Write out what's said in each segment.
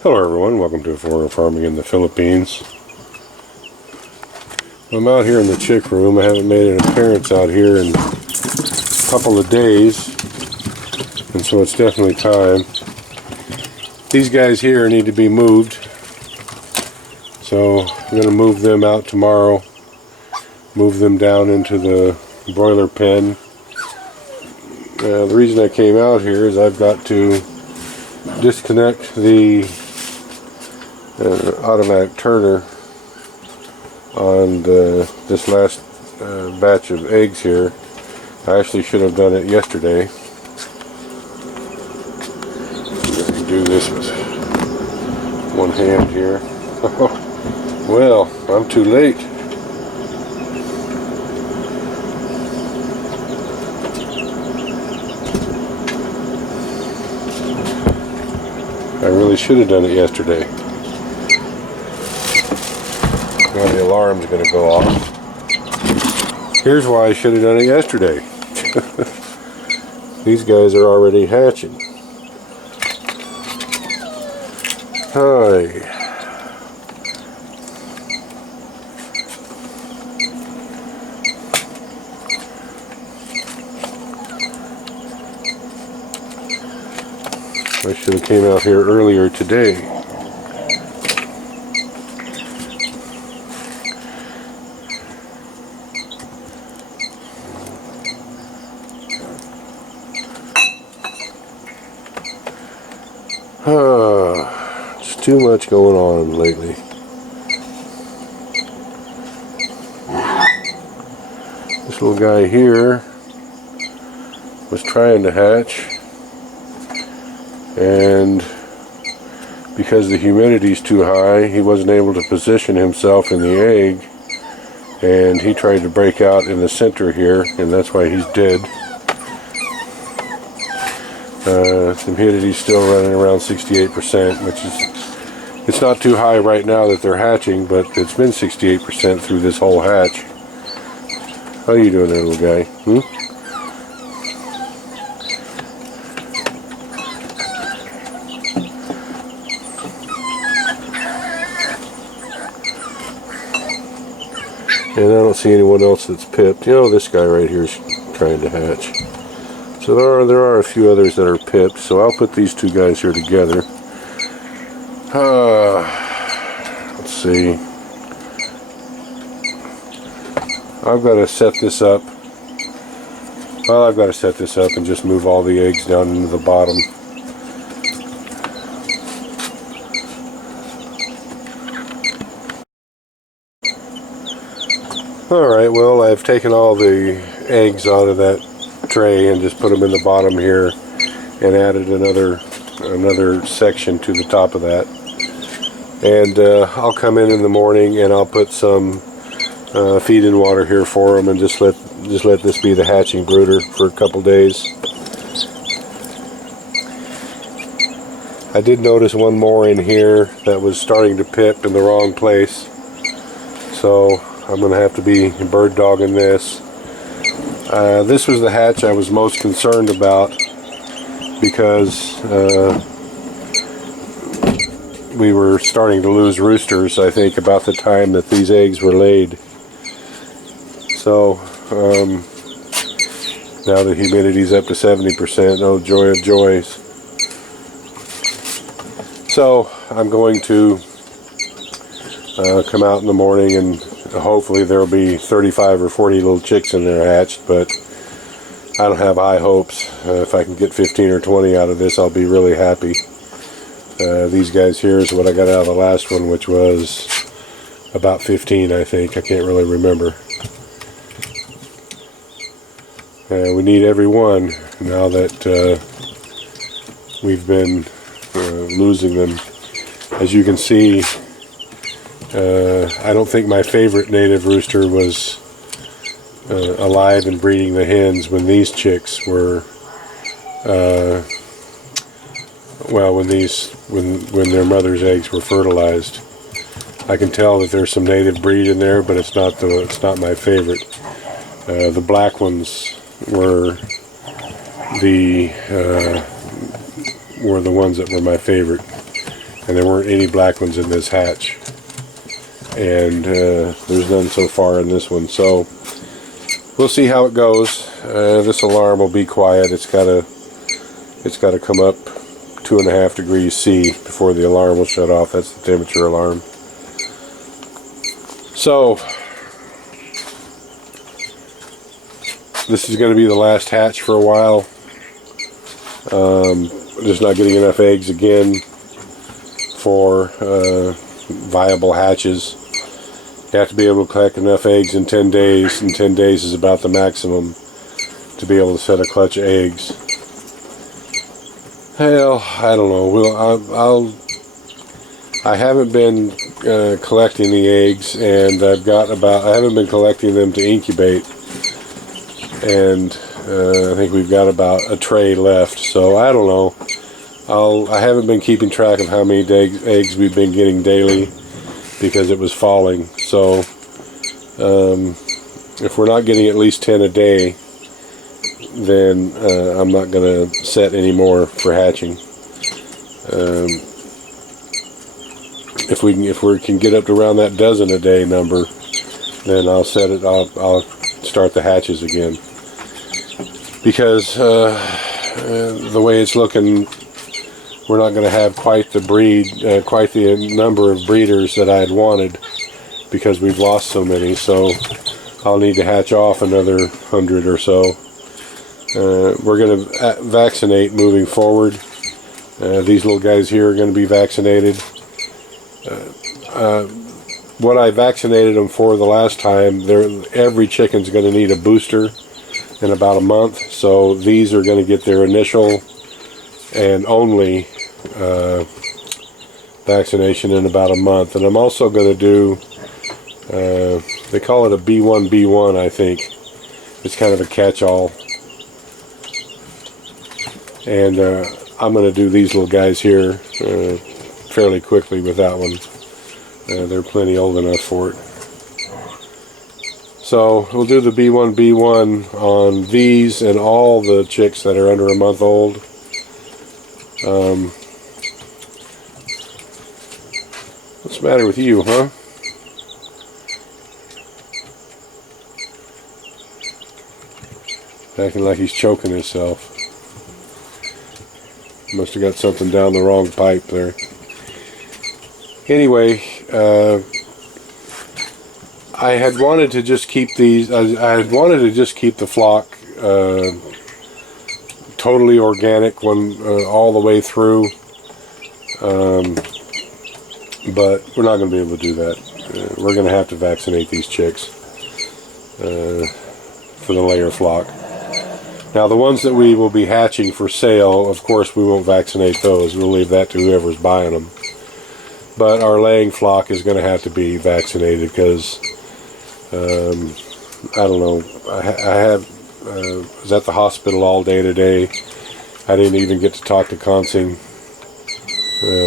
Hello everyone, welcome to Foreign Farming in the Philippines. I'm out here in the chick room. I haven't made an appearance out here in a couple of days, and so it's definitely time. These guys here need to be moved, so I'm going to move them out tomorrow, move them down into the broiler pen. The reason I came out here is I've got to disconnect the automatic turner on this last batch of eggs here. I actually should have done it yesterday. I'm going to do this with one hand here. Well, I'm too late. I really should have done it yesterday. Now the alarm's going to go off. Here's why I should have done it yesterday. These guys are already hatching. Hi. I should have came out here earlier today. It's too much going on lately. This little guy here was trying to hatch, and because the humidity's too high, he wasn't able to position himself in the egg, and he tried to break out in the center here, and that's why he's dead. The humidity's still running around 68%, which is, it's not too high right now that they're hatching, but it's been 68% through this whole hatch. How you doing there, little guy? And I don't see anyone else that's pipped. You know, this guy right here is trying to hatch. So there are a few others that are pipped. So I'll put these two guys here together. Let's see. I've got to set this up. Well, I've got to set this up and just move all the eggs down into the bottom. Alright, well, I've taken all the eggs out of that tray and just put them in the bottom here and added another section to the top of that. And I'll come in the morning and I'll put some feed in water here for them and just let this be the hatching brooder for a couple days. I did notice one more in here that was starting to pip in the wrong place, so I'm going to have to be bird dogging this. This was the hatch I was most concerned about because we were starting to lose roosters, I think, about the time that these eggs were laid. So now the humidity's up to 70%, oh joy of joys. So I'm going to come out in the morning, and hopefully there'll be 35 or 40 little chicks in there hatched, but I don't have high hopes. If I can get 15 or 20 out of this, I'll be really happy. These guys here is what I got out of the last one, which was about 15, I think. I can't really remember. We need every one now that we've been losing them. As you can see, I don't think my favorite native rooster was alive and breeding the hens when these chicks were when their mother's eggs were fertilized. I can tell that there's some native breed in there, but it's not my favorite. The black ones were the ones that were my favorite. and there weren't any black ones in this hatch, and there's none so far in this one. So we'll see how it goes. This alarm will be quiet. It's got to come up 2.5 degrees C before the alarm will shut off. That's the temperature alarm. So this is going to be the last hatch for a while. Just not getting enough eggs again for viable hatches. You have to be able to collect enough eggs in 10 days, and 10 days is about the maximum to be able to set a clutch of eggs. Hell, I don't know. I haven't been collecting the eggs, and I haven't been collecting them to incubate, and I think we've got about a tray left. So I don't know. I haven't been keeping track of how many eggs we've been getting daily because it was falling. So if we're not getting at least 10 a day, then I'm not going to set any more for hatching. If we can get up to around that dozen a day number, then I'll set it. I'll start the hatches again, because the way it's looking, we're not going to have quite the number of breeders that I had wanted, because we've lost so many. So I'll need to hatch off another 100 or so. We're going to vaccinate moving forward. These little guys here are going to be vaccinated. What I vaccinated them for the last time, every chicken's going to need a booster in about a month. So these are going to get their initial and only vaccination in about a month. And I'm also going to do, they call it a B1B1, I think. It's kind of a catch-all. And I'm going to do these little guys here fairly quickly with that one. They're plenty old enough for it. So we'll do the B1B1 on these and all the chicks that are under a month old. What's the matter with you, huh? Acting like he's choking himself. Must have got something down the wrong pipe there. Anyway, I had wanted to just keep these. I had wanted to just keep the flock totally organic all the way through. But we're not going to be able to do that. We're going to have to vaccinate these chicks for the layer flock. Now, the ones that we will be hatching for sale, of course, we won't vaccinate those. We'll leave that to whoever's buying them. But our laying flock is going to have to be vaccinated because, I don't know, I was at the hospital all day today. I didn't even get to talk to Consing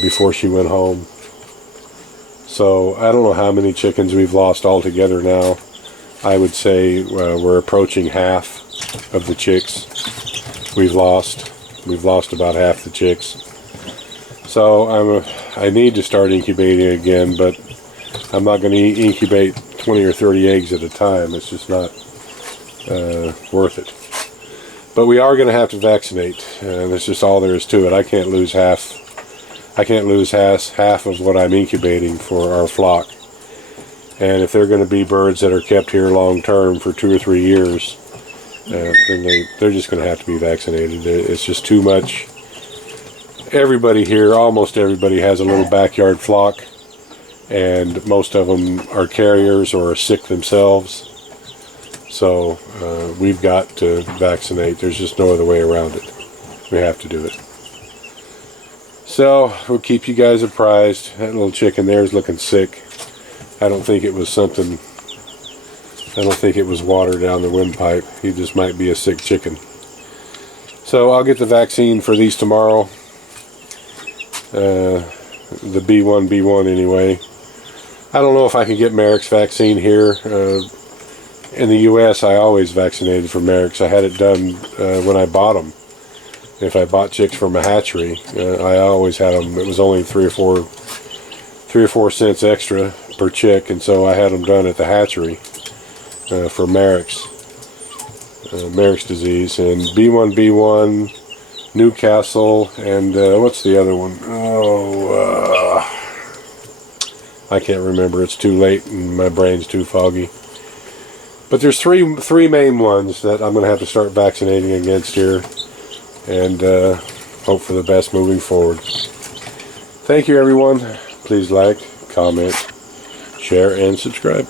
before she went home. So I don't know how many chickens we've lost altogether now. I would say we're approaching half of the chicks we've lost. We've lost about half the chicks. So I need to start incubating again, but I'm not going to incubate 20 or 30 eggs at a time. It's just not worth it. But we are going to have to vaccinate. That's just all there is to it. I can't lose half. I can't lose half of what I'm incubating for our flock. And if they're going to be birds that are kept here long term for 2 or 3 years, then they're just going to have to be vaccinated. It's just too much. Everybody here, almost everybody, has a little backyard flock, and most of them are carriers or are sick themselves. So we've got to vaccinate. There's just no other way around it. We have to do it. So we'll keep you guys apprised. That little chicken there is looking sick. I don't think it was something. I don't think it was water down the windpipe. He just might be a sick chicken. So I'll get the vaccine for these tomorrow. The B1B1 anyway. I don't know if I can get Merrick's vaccine here. In the U.S., I always vaccinated for Merrick's. I had it done when I bought them. if I bought chicks from a hatchery. I always had them. It was only 3 or 4 cents extra per chick, and so I had them done at the hatchery for Merrick's disease. And B1B1, Newcastle, and what's the other one? Oh, I can't remember. It's too late and my brain's too foggy. But there's three main ones that I'm going to have to start vaccinating against here, and hope for the best moving forward. Thank you, everyone. Please like, comment, share, and subscribe.